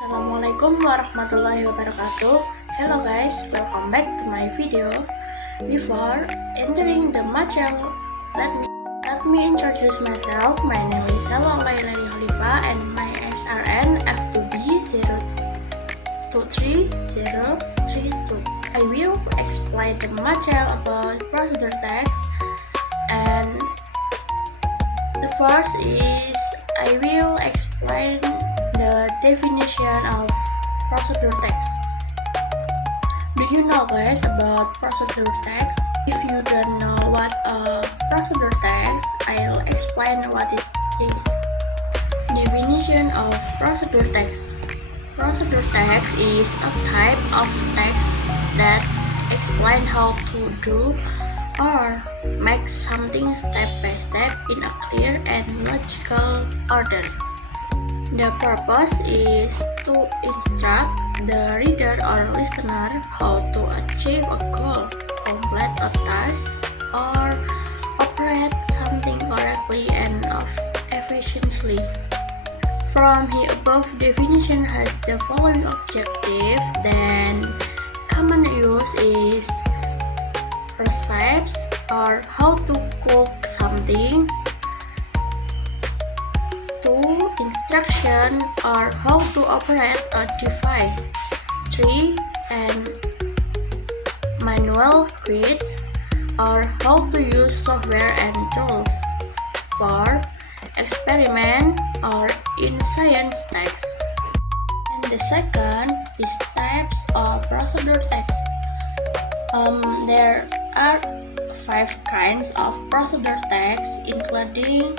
Assalamualaikum warahmatullahi wabarakatuh. Hello guys, welcome back to my video. Before entering the material, let me introduce myself. My name is Salwa Lailai Khalifa and my SRN F2B023032. I will explain the material about procedure text, and the first is I will explain the definition of procedure text. Do you know guys about procedure text? If you don't know what a procedure text, I'll explain what it is. Definition of procedure text. Procedure text is a type of text that explains how to do or make something step by step in a clear and logical order. The purpose is to instruct the reader or listener how to achieve a goal, complete a task, or operate something correctly and efficiently. From the above definition has the following objective, then common use is recipes or how to cook something, instruction or how to operate a device. 3. And manual guides or how to use software and tools. 4. Experiment or in science text. And the second is types of procedure text. There are 5 kinds of procedure text, including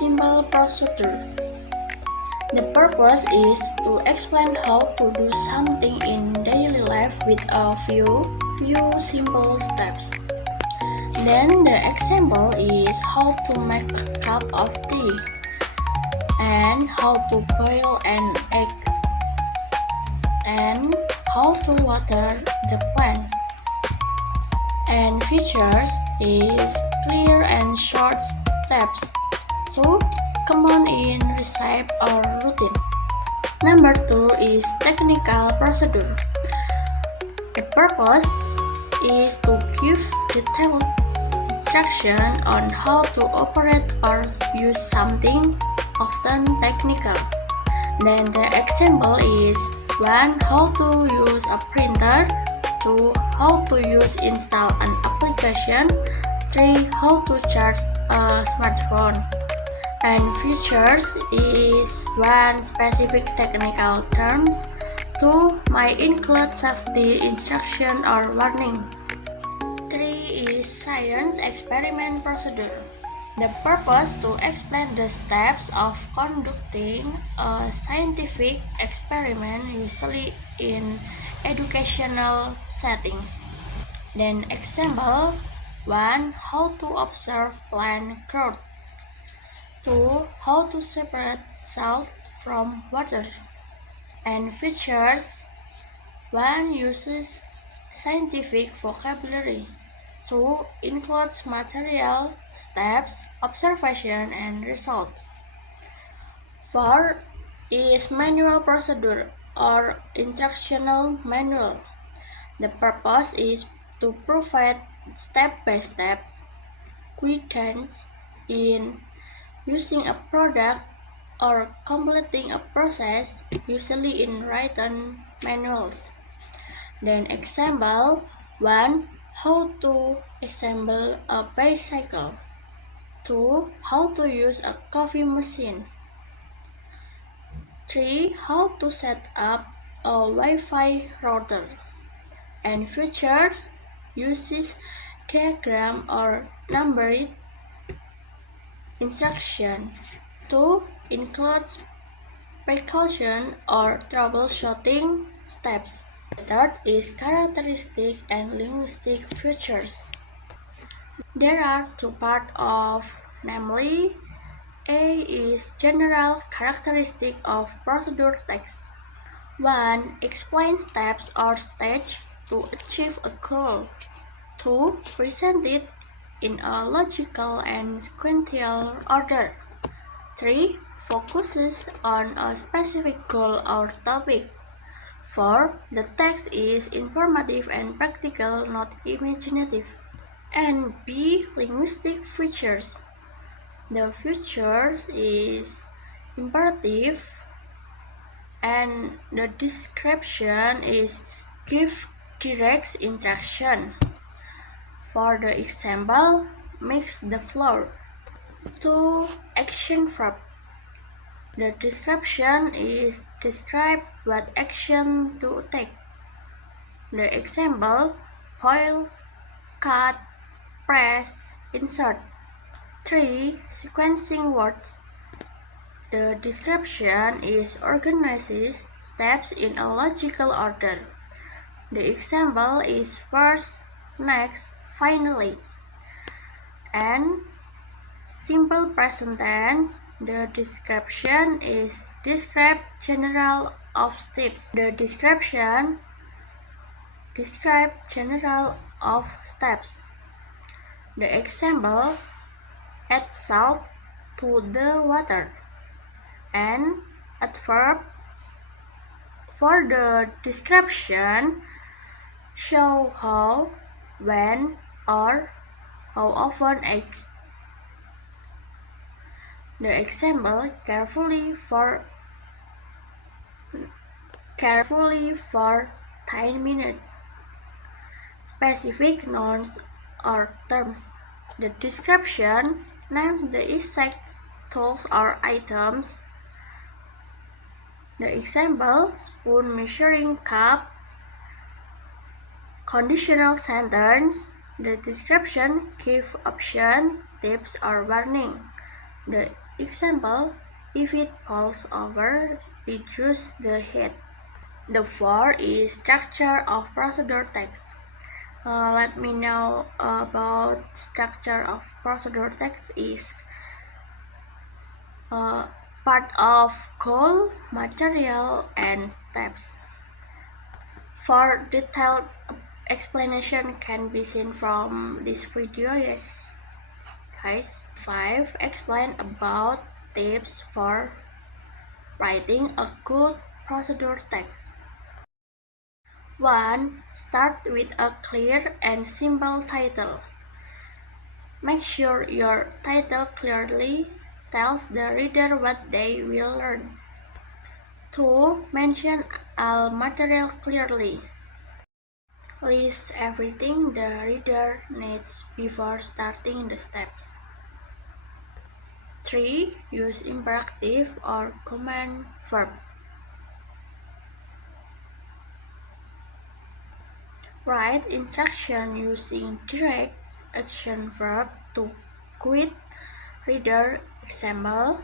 simple procedure. The purpose is to explain how to do something in daily life with a few simple steps. Then the example is how to make a cup of tea and how to boil an egg and how to water the plants. And features is clear and short steps. 2. Common in recipe or routine. Number 2 is technical procedure. The purpose is to give detailed instruction on how to operate or use something, often technical. Then the example is 1. How to use a printer. 2. How to install an application. 3. How to charge a smartphone. And features is 1. Specific technical terms. 2. Might include safety instruction or warning. 3 is science experiment procedure. The purpose to explain the steps of conducting a scientific experiment, usually in educational settings. Then example 1. How to observe plant growth. 2. How to separate salt from water. And features 1. Uses scientific vocabulary. 2. Includes material, steps, observation, and results. 4. Is manual procedure or instructional manual. The purpose is to provide step-by-step guidance in using a product or completing a process, usually in written manuals. Then example 1. How to assemble a bicycle. 2. How to use a coffee machine. 3. How to set up a Wi-Fi router. And features uses diagram or numbered instructions. 2. Includes precaution or troubleshooting steps. The third is characteristic and linguistic features. There are 2 parts of, namely A is general characteristic of procedure text. 1. Explain steps or stage to achieve a goal. 2. Present it in a logical and sequential order. 3. focuses on a specific goal or topic. 4. The text is informative and practical, not imaginative. And B. Linguistic features. The features is imperative and the description is give direct instruction. For the example, mix the flour. 2. Action verb. The description is describe what action to take. The example, boil, cut, press, insert. 3. Sequencing words. The description is organizes steps in a logical order. The example is first, next, finally. And simple present tense, the description is describe general of steps. The description describe general of steps. The example, add salt to the water. And adverb for the description show how, when, or how often egg. The example, carefully for 10 minutes. Specific nouns or terms. The description names the exact tools or items. The example, spoon, measuring cup. Conditional sentence. The description give option, tips, or warning. The example, if it falls over, reduce the heat. The 4 is structure of procedure text. Let me know about structure of procedure text is part of goal, material, and steps. For detailed explanation can be seen from this video, yes guys. 5. Explain about tips for writing a good procedure text. 1. Start with a clear and simple title. Make sure your title clearly tells the reader what they will learn. 2. Mention all material clearly. List everything the reader needs before starting the steps. 3. Use imperative or command verb. Write instruction using direct action verb to guide reader. Example.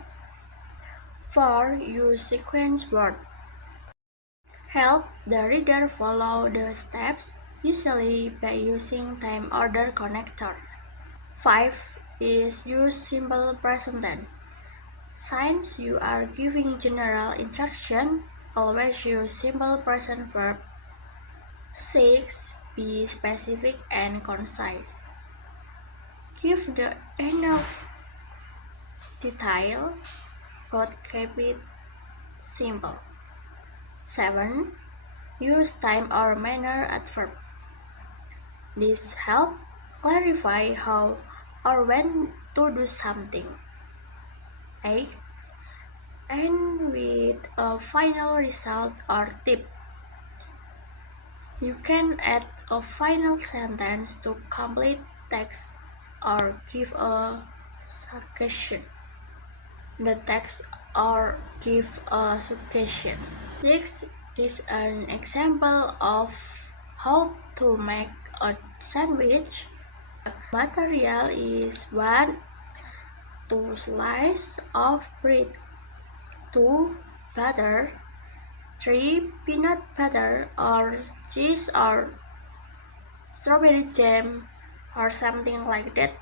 4. Use sequence word. Help the reader follow the steps, usually by using time order connector. 5 is use simple present tense. Since you are giving general instruction, always use simple present verb. 6. Be specific and concise. Give the enough detail, but keep it simple. 7. Use time or manner adverb. This helps clarify how or when to do something. 8. End with a final result or tip. You can add a final sentence to complete text or give a suggestion. The text or give a suggestion. 6 is an example of how to make a sandwich. The material is 1. 2 slices of bread, 2 butter, 3 peanut butter or cheese or strawberry jam or something like that.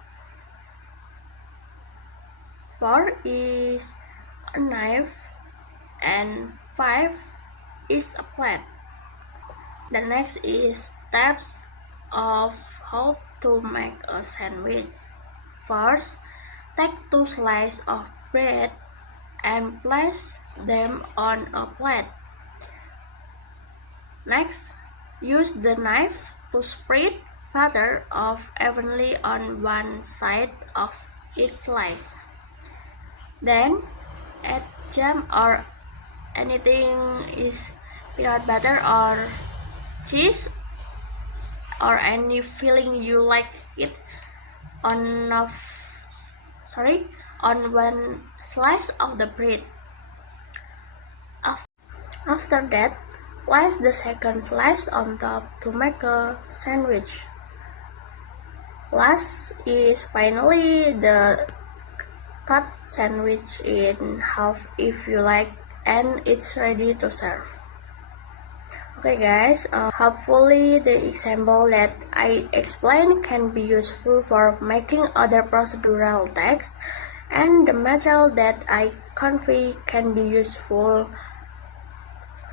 4 is a knife and 5 is a plate. The next is steps of how to make a sandwich. First, take 2 slices of bread, and place them on a plate. Next, use the knife to spread butter off evenly on one side of each slice. Then, add jam or anything is peanut butter or cheese or any filling you like it on one slice of the bread. After that, place the second slice on top to make a sandwich. Last is finally the cut sandwich in half if you like, and it's ready to serve. Okay guys, hopefully the example that I explained can be useful for making other procedural texts, and the material that I convey can be useful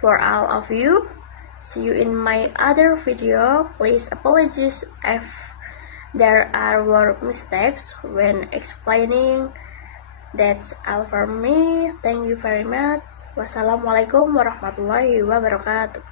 for all of you. See you in my other video. Please apologize if there are word mistakes when explaining. That's all for me. Thank you very much. Wassalamualaikum warahmatullahi wabarakatuh.